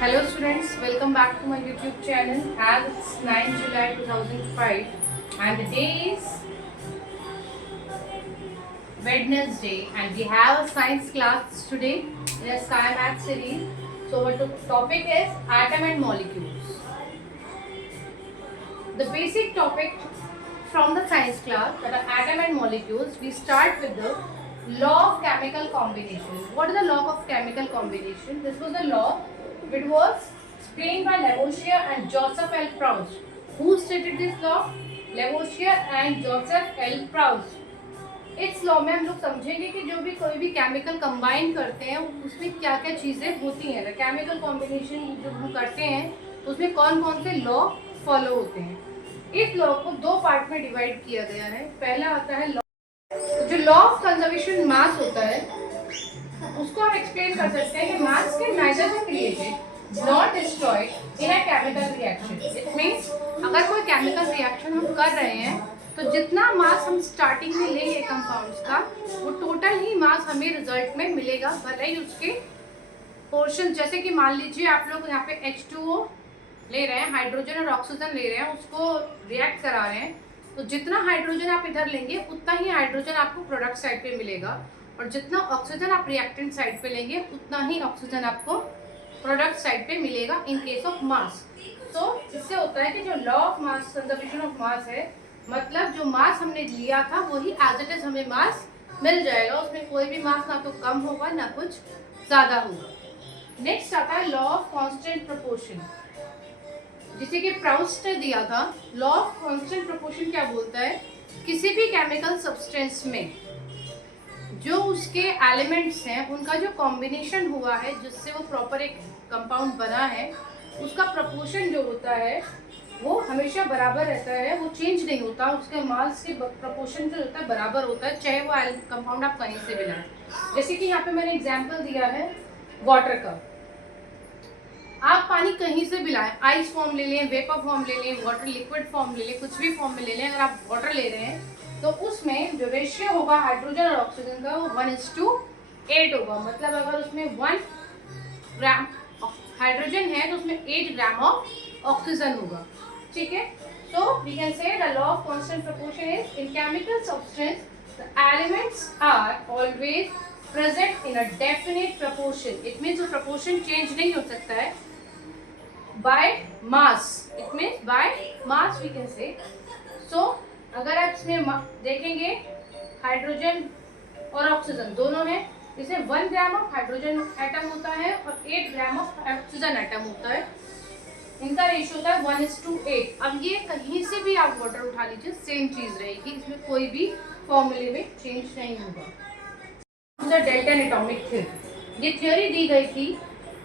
Hello students, welcome back to my YouTube channel. As it's 9 July 2005 and the day is Wednesday and we have a science class today in a Sky Math series. So our topic is atom and molecules. The basic topic from the science class that are atom and molecules. We start with the law of chemical combination. What is the law of chemical combination? This was the law. It was explained by Lavoisier and Joseph L. Proust. Who stated this law? Lavoisier and Joseph L. Proust. इस law में हम लोग समझेंगे कि जो भी कोई भी केमिकल कंबाइन करते हैं उसमें क्या क्या चीज़ें होती हैं. केमिकल कॉम्बिनेशन जो हम करते हैं तो उसमें कौन कौन से लॉ फॉलो होते हैं. इस लॉ को दो पार्ट में डिवाइड किया गया है. पहला आता है लॉ, जो लॉ ऑफ कंजर्वेशन मास होता है उसको हम एक्सप्लेन कर सकते हैं कि मास can neither be created not destroyed in a chemical reaction. It means अगर कोई केमिकल रिएक्शन हम कर रहे हैं तो जितना मास हम स्टार्टिंग में लेंगे कंपाउंड्स का वो टोटल ही मास हमें रिजल्ट में मिलेगा. भले ही उसके पोर्शन, जैसे कि मान लीजिए आप लोग यहाँ पे H2O ले रहे हैं, हाइड्रोजन और ऑक्सीजन ले रहे हैं, उसको रिएक्ट करा रहे हैं, तो जितना हाइड्रोजन आप इधर लेंगे उतना ही हाइड्रोजन आपको प्रोडक्ट साइड पे मिलेगा और जितना ऑक्सीजन आप रिएक्टेंट साइड पे लेंगे उतना ही ऑक्सीजन आपको प्रोडक्ट साइड पे मिलेगा इन केस ऑफ मास. तो इससे होता है कि जो law of mass, conservation of mass है, मतलब जो मास हमने लिया था वही एज इट इज हमें मास मिल जाएगा. उसमें कोई भी मास ना तो कम होगा ना कुछ ज़्यादा होगा. नेक्स्ट आता है लॉ ऑफ कांस्टेंट प्रोपोर्शन, जिसे कि प्राउस्ट ने दिया था. लॉ ऑफ कांस्टेंट प्रोपोर्शन क्या बोलता है? किसी भी केमिकल सब्सटेंस में जो उसके एलिमेंट्स हैं उनका जो कॉम्बिनेशन हुआ है जिससे वो प्रॉपर एक कंपाउंड बना है, उसका प्रोपोर्शन जो होता है वो हमेशा बराबर रहता है, वो चेंज नहीं होता. उसके मास के प्रोपोर्शन जो होता है बराबर होता है, चाहे वो कंपाउंड आप कहीं से भी लाएं. जैसे कि यहाँ पे मैंने एग्जांपल दिया है वाटर का. आप पानी कहीं से भी लाएं, आइस फॉर्म ले लें, वेपर फॉर्म ले लें, वाटर लिक्विड फॉर्म ले लें, कुछ भी फॉर्म में ले लें. अगर आप वाटर ले रहे हैं तो उसमें जो रेशियो होगा हाइड्रोजन और ऑक्सीजन का वो 1:8 होगा. मतलब अगर उसमें 1 ग्राम हाइड्रोजन है तो उसमें 8 ग्राम ऑफ ऑक्सीजन होगा. ठीक है. So we can say the law of constant proportion is in chemical substance the elements are always present in a definite proportion. It means वो प्रोपोर्शन चेंज नहीं हो सकता है by mass. It means by mass we can say. So अगर आप इसमें देखेंगे hydrogen और ऑक्सीजन दोनों है, इसमें 1 ग्राम ऑफ हाइड्रोजन एटम होता है और 8 ग्राम ऑफ ऑक्सीजन एटम होता है. इनका रेशियो होता है 1:8. अब ये कहीं से भी आप वाटर उठा लीजिए सेम चीज रहेगी, इसमें कोई भी फॉर्मूले में चेंज नहीं होगा. डेल्टन एटॉमिक थ्योरी, ये थ्योरी दी गई थी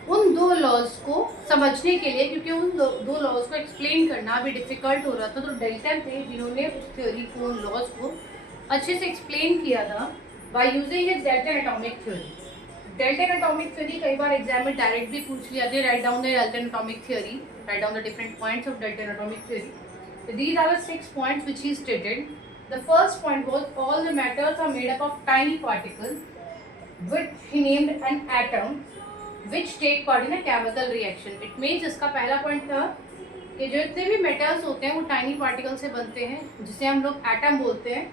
उन दो लॉज को समझने के लिए, क्योंकि उन दो लॉज को एक्सप्लेन करना अभी डिफिकल्ट हो रहा था. तो डेल्टन थे जिन्होंने उस थ्योरी को, उन लॉज को अच्छे से एक्सप्लेन किया था by using his Dalton atomic theory. Dalton atomic theory कई बार एग्जाम में डायरेक्ट भी पूछ लिया जाती है. Write down the Dalton atomic theory, write down the different points of Dalton atomic theory. So these are the 6 points which he stated. The first point was all the matters are made up of tiny particles, which he named an atom, which take part in a chemical reaction. It means इसका पहला point था कि जो जितने भी metals होते हैं वो टाइनी पार्टिकल से बनते हैं, जिसे हम लोग एटम बोलते हैं,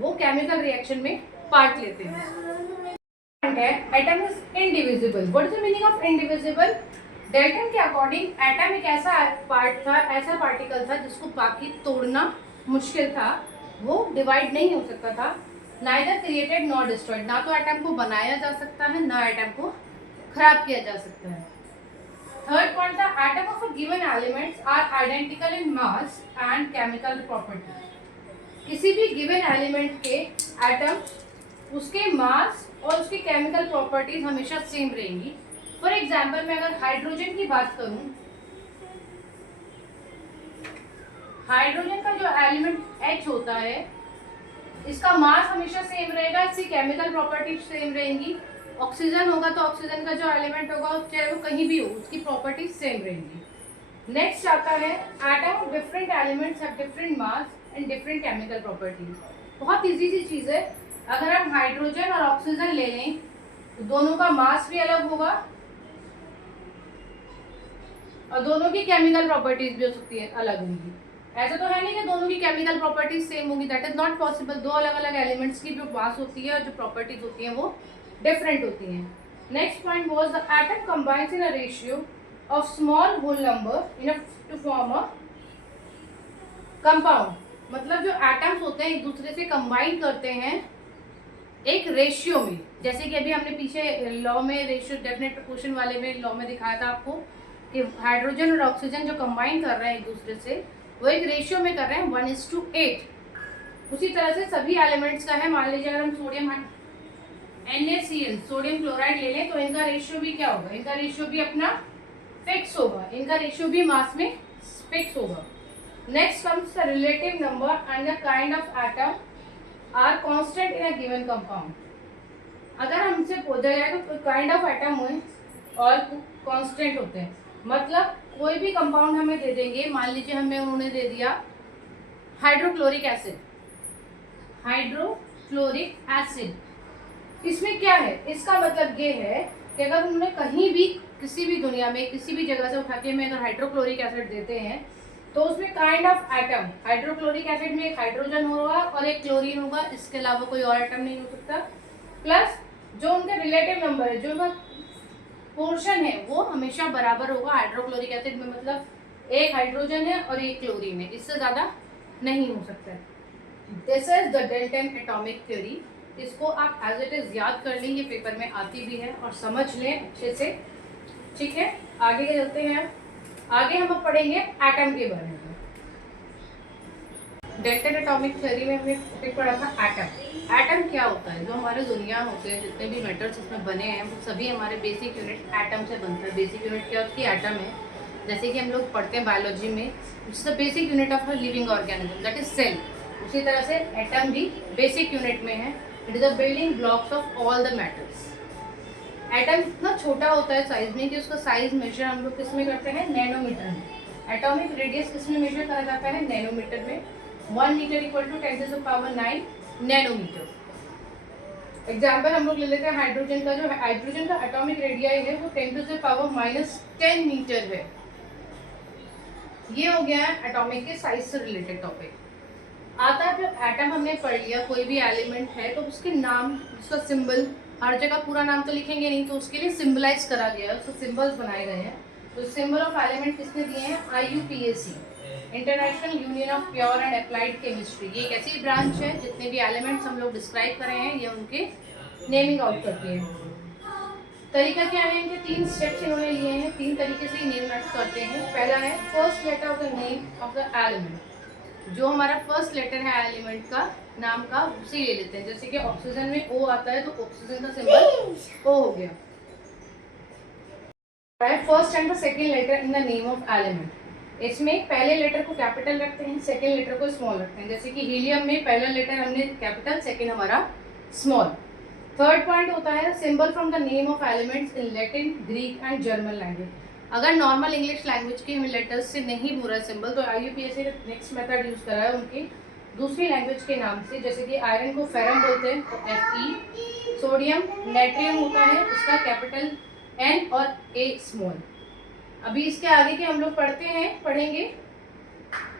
वो केमिकल रिएक्शन में पार्ट लेते हैं. Atom is indivisible. What is the meaning of indivisible? Dalton के अकॉर्डिंग एटम एक ऐसा पार्ट था, ऐसा पार्टिकल था जिसको बाकी तोड़ना मुश्किल था, वो डिवाइड नहीं हो सकता था. नाइदर क्रिएटेड नॉट डिस्ट्रॉयड, ना तो एटम को बनाया जा सकता है ना एटम को खराब किया जा सकता है. थर्ड पॉइंट था atom of a given elements are identical in mass and chemical property. किसी भी गिवन एलिमेंट के एटम, उसके मास और उसकी केमिकल प्रॉपर्टीज हमेशा सेम रहेंगी. फॉर एग्जाम्पल मैं अगर हाइड्रोजन की बात करूं, हाइड्रोजन का जो एलिमेंट H होता है इसका मास हमेशा सेम रहेगा, इसकी केमिकल प्रॉपर्टीज सेम रहेंगी. ऑक्सीजन होगा तो ऑक्सीजन का जो एलिमेंट होगा चाहे वो कहीं भी हो उसकी प्रॉपर्टीज सेम रहेंगी. नेक्स्ट आता है atom of different elements have different mass and different chemical properties. बहुत इजी सी चीज़ है. अगर हम हाइड्रोजन और ऑक्सीजन ले लें तो दोनों का मास भी अलग होगा और दोनों की केमिकल प्रॉपर्टीज भी हो सकती है अलग होंगी। ऐसा तो है नहीं कि दोनों की केमिकल प्रॉपर्टीज सेम होंगी, दैट इज नॉट पॉसिबल। दो अलग अलग एलिमेंट्स की जो मास होती है और जो प्रॉपर्टीज होती हैं वो डिफरेंट होती हैं। Next point was the atom combines in a ratio of small whole number enough to form a compound. मतलब जो एटम्स होते हैं एक दूसरे से कंबाइन करते हैं एक रेशियो में, जैसे कि अभी हमने पीछे लॉ में रेशियो डेफिनेट प्रोपोर्शन वाले में लॉ में दिखाया था आपको कि हाइड्रोजन और ऑक्सीजन जो कंबाइन कर रहे हैं एक दूसरे से वो एक रेशियो में कर रहे हैं 1:8। उसी तरह से सभी एलिमेंट्स का है। मान लीजिए अगर हम सोडियम NaCl सोडियम क्लोराइड ले लें तो इनका रेशियो भी क्या होगा, इनका रेशियो भी अपना फिक्स होगा, इनका रेशियो भी मास में फिक्स होगा। Next comes the relative number and the kind of atom are constant in a given compound. अगर हमसे पूछा जाए तो काइंड ऑफ एटम हुए और कांस्टेंट होते हैं, मतलब कोई भी कंपाउंड हमें दे देंगे। मान लीजिए हमें उन्होंने दे दिया हाइड्रोक्लोरिक एसिड, हाइड्रोक्लोरिक एसिड। इसमें क्या है, इसका मतलब ये है कि अगर उन्होंने कहीं भी किसी भी दुनिया में किसी भी जगह से उठा के हमें अगर हाइड्रोक्लोरिक एसिड देते हैं तो उसमें kind of atom, hydrochloric acid में एक हाइड्रोजन होगा और एक क्लोरीन होगा, इसके अलावा कोई और एटम नहीं हो सकता। प्लस जो उनके रिलेटिव नंबर है, जो उनका पोर्शन है वो हमेशा बराबर होगा हाइड्रोक्लोरिक एसिड में, मतलब एक हाइड्रोजन है और एक क्लोरीन है, इससे ज़्यादा नहीं हो सकता। This is the Dalton atomic theory. इसको आप एज इट इज याद कर लें, ये पेपर में आती भी है और समझ लें अच्छे से, ठीक है। आगे चलते हैं, आगे हम अब पढ़ेंगे एटम के बारे में। डेल्टन एटॉमिक थ्योरी में हमने टॉपिक पढ़ा था एटम। एटम क्या होता है, जो हमारे दुनिया होते हैं जितने भी मेटल्स इसमें बने हैं वो सभी हमारे बेसिक यूनिट एटम से बनता है। बेसिक यूनिट क्या उसकी एटम है, जैसे कि हम लोग पढ़ते हैं बायोलॉजी में, it's the basic unit of a living organism that is cell. उसी तरह से एटम भी बेसिक यूनिट में है। It is the building blocks of all the metals. Atom इतना छोटा होता है साइज में कि उसका साइज मेजर हम लोग किस में करते हैं, नैनोमीटर में। एटॉमिक रेडियस किस में मेजर करा जाता है, नैनोमीटर में। 1 metre equal to 10⁻⁹ nanometre. Example हम लोग ले लेते हैं हाइड्रोजन का, जो हाइड्रोजन का एटॉमिक रेडियाई है वो 10⁻⁻10 मीटर है। ये हो गया है एटॉमिक के साइज से रिलेटेड टॉपिक। आता है जब एटम हमने पढ़ लिया, कोई भी एलिमेंट है तो उसके नाम, उसका सिंबल, हर जगह पूरा नाम तो लिखेंगे नहीं तो उसके लिए सिंबलाइज करा गया है, उसको सिंबल्स बनाए गए हैं। तो सिंबल ऑफ एलिमेंट किसने दिए हैं, IUPAC, international union of pure and applied chemistry. ये एक ऐसी ब्रांच है जितने भी एलिमेंट्स हम लोग डिस्क्राइब कर रहे हैं ये उनके नेमिंग आउट करती है। तरीका क्या है, इनके 3 स्टेप्स इन्होंने लिए हैं, 3 तरीके से नेम आउट करते हैं। पहला है first letter of the name of the element, जो हमारा फर्स्ट लेटर है एलिमेंट का नाम का उसे ले लेते हैं। जैसे कि ऑक्सीजन में O आता है तो ऑक्सीजन का सिंबल O हो गया। First and the second letter in the name of element. इसमें पहले लेटर को कैपिटल रखते हैं, सेकेंड लेटर को स्मॉल रखते हैं। जैसे कि हीलियम में पहला लेटर हमने कैपिटल, सेकेंड हमारा स्मॉल। थर्ड पॉइंट होता है symbol from the name of elements in Latin, Greek and German language. अगर नॉर्मल इंग्लिश लैंग्वेज के लेटर्स से नहीं पूरा सिंबल तो IUPAC ने नेक्स्ट मेथड यूज करा है उनकी दूसरी लैंग्वेज के नाम से। जैसे कि आयरन को फेरम बोलते हैं तो Fe, सोडियम नेट्रियम होता है इसका कैपिटल N और A स्मॉल। अभी इसके आगे के हम लोग पढ़ेंगे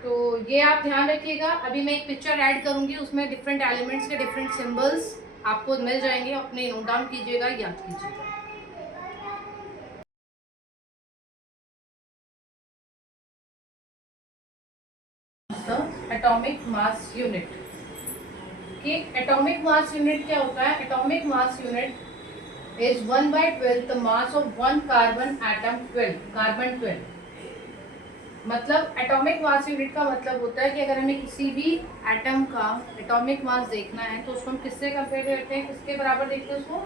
तो ये आप ध्यान रखिएगा। अभी मैं एक पिक्चर ऐड करूंगी, उसमें डिफरेंट एलिमेंट्स के डिफरेंट सिंबल्स आपको मिल जाएंगे, अपने नोट डाउन कीजिएगा, याद कीजिएगा। एटॉमिक मास यूनिट कि एटॉमिक मास यूनिट क्या होता है। Atomic mass unit is 1/12 the mass of 1 carbon atom 12, carbon 12। मतलब एटॉमिक मास यूनिट का मतलब होता है कि अगर हमें किसी भी एटम का एटॉमिक मास देखना है तो उसको हम किससे कंपेयर करते हैं, किसके बराबर देखते हैं उसको,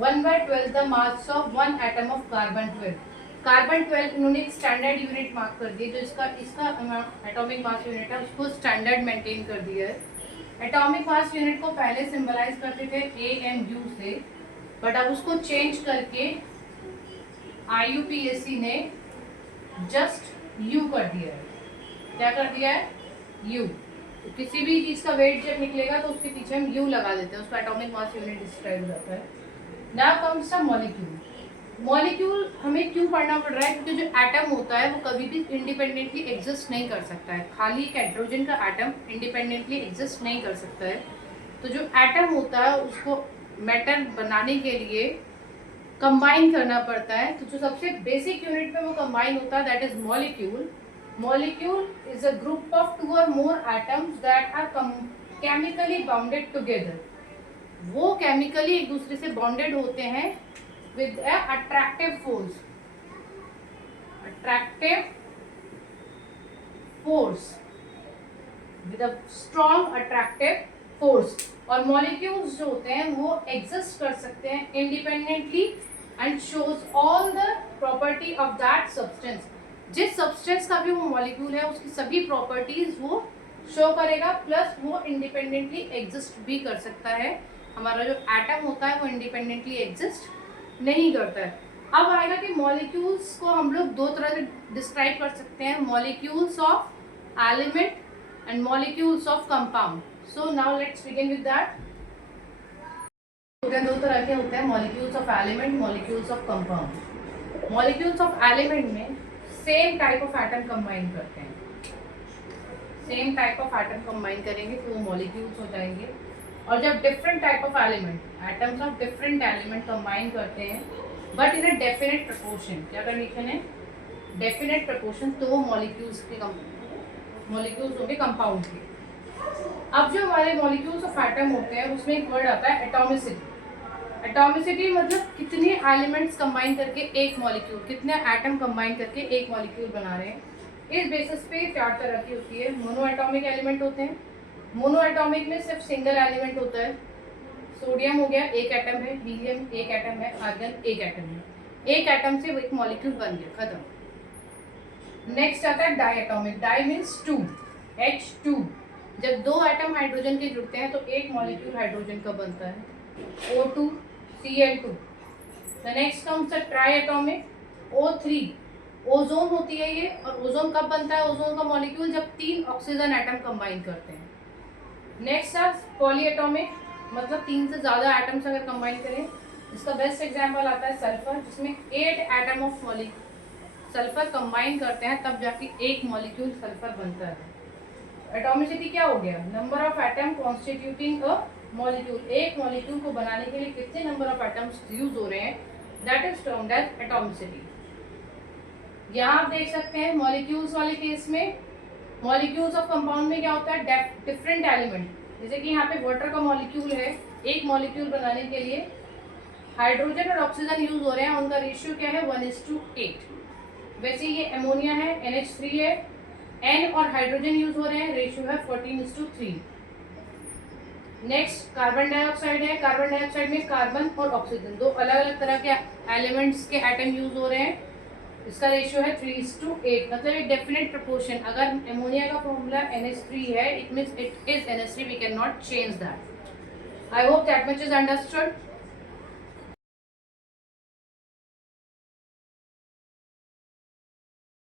1/12 the mass of 1 atom of carbon 12। Carbon 12 इन्होंने एक स्टैंडर्ड यूनिट मार्क कर दी, जो इसका एटॉमिक मास यूनिट है उसको स्टैंडर्ड मेंटेन कर दिया है। एटॉमिक मास यूनिट को पहले सिंबलाइज करते थे AMU से, बट अब उसको चेंज करके IUPAC ने जस्ट U कर दिया है। क्या कर दिया है, U। तो किसी भी चीज का वेट जब निकलेगा तो उसके पीछे हम U लगा देते हैं, उसका एटॉमिक मास यूनिट डिस्क्राइब हो जाता है। Now comes the molecule. Molecule हमें क्यों पढ़ना पड़ रहा है, क्योंकि जो एटम होता है वो कभी भी इंडिपेंडेंटली एग्जिस्ट नहीं कर सकता है। खाली एक हाइड्रोजन का एटम इंडिपेंडेंटली एग्जिस्ट नहीं कर सकता है। तो जो एटम होता है उसको मैटर बनाने के लिए कंबाइन करना पड़ता है। तो जो सबसे बेसिक यूनिट में वो कंबाइन होता है that is molecule. Molecule is a group of 2 or more atoms that are chemically bounded together. वो केमिकली एक दूसरे से बॉन्डेड होते हैं with a attractive force, with a strong attractive force। और मॉलिक्यूल्स जो होते हैं वो एग्जिस्ट कर सकते हैं independently and shows all the property of that substance. जिस सब्सटेंस का भी वो मॉलिक्यूल है उसकी सभी प्रॉपर्टीज वो शो करेगा, प्लस वो इंडिपेंडेंटली एग्जिस्ट भी कर सकता है। हमारा जो एटम होता है वो इंडिपेंडेंटली एग्जिस्ट नहीं करता है। अब आएगा कि मॉलिक्यूल्स को हम लोग दो तरह से डिस्क्राइब कर सकते हैं, molecules of element and molecules of compound. So now let's begin with that. दो तरह के होते हैं, molecules of element, molecules of compound. Molecules of element में same type of atom combine करते हैं, same type of atom combine करेंगे तो वो मॉलिक्यूल्स हो जाएंगे। और जब different type of element, atoms of different element combine करते हैं but in a definite proportion, क्या कंडीशन है, डेफिनेट प्रपोर्शन, तो वो मॉलिक्यूल्स होंगे कंपाउंड के। अब जो हमारे मॉलिक्यूल्स ऑफ एटम होते हैं उसमें एक वर्ड आता है एटॉमिसिटी। एटॉमिसिटी मतलब कितने एलिमेंट्स कंबाइन करके एक मॉलिक्यूल, कितने एटम कंबाइन करके एक मॉलिक्यूल बना रहे हैं। इस बेसिस पे 4 तरह की होती है। मोनो एटॉमिक एलिमेंट होते हैं, मोनो एटॉमिक में सिर्फ सिंगल एलिमेंट होता है। सोडियम हो गया, एक एटम है, हीलियम एक एटम है, आर्गन एक एटम है, एक एटम से वो एक मॉलिक्यूल बन गया, खत्म। नेक्स्ट आता है die atomic. Die means 2, H2। जब 2 एटम हाइड्रोजन के जुड़ते हैं तो एक मॉलिक्यूल हाइड्रोजन का बनता है, O2 Cl2। The next comes the try atomic, O3। Ozone होती है ये, और ओजोन कब बनता है, ओजोन का मॉलिक्यूल जब 3 ऑक्सीजन एटम कंबाइन करते हैं। नेक्स्ट है पॉली एटॉमिक, मतलब 3 से ज़्यादा एटम्स अगर कंबाइन करें। इसका बेस्ट एग्जांपल आता है सल्फर, जिसमें 8 एटम ऑफ सल्फर कंबाइन करते हैं तब जाके एक मॉलिक्यूल सल्फर बनता है। एटॉमिसिटी क्या हो गया, number of atom constituting a molecule. एक मॉलिक्यूल को बनाने के लिए कितने नंबर ऑफ एटम्स यूज हो रहे हैं, that is termed as atomicity. यहाँ आप देख सकते हैं मॉलिक्यूल्स वाले केस में, मॉलिक्यूल्स ऑफ कंपाउंड में क्या होता है, डिफरेंट एलिमेंट। जैसे कि यहाँ पे वाटर का मॉलिक्यूल है, एक मॉलिक्यूल बनाने के लिए हाइड्रोजन और ऑक्सीजन यूज हो रहे हैं, उनका रेशियो क्या है, 1:8। वैसे ये अमोनिया है, NH3 है, N और हाइड्रोजन यूज हो रहे हैं, रेशियो है 14:3। नेक्स्ट कार्बन डाइऑक्साइड है, कार्बन डाइऑक्साइड में कार्बन और ऑक्सीजन, 2 अलग अलग तरह के एलिमेंट्स के एटम यूज हो रहे हैं, इसका रेशियो है 3:8। मतलब एक डेफिनेट प्रोपोर्शन। अगर अमोनिया का फॉर्मूला NH3 है, it means it is NH3, we can not change that. I hope that much is understood.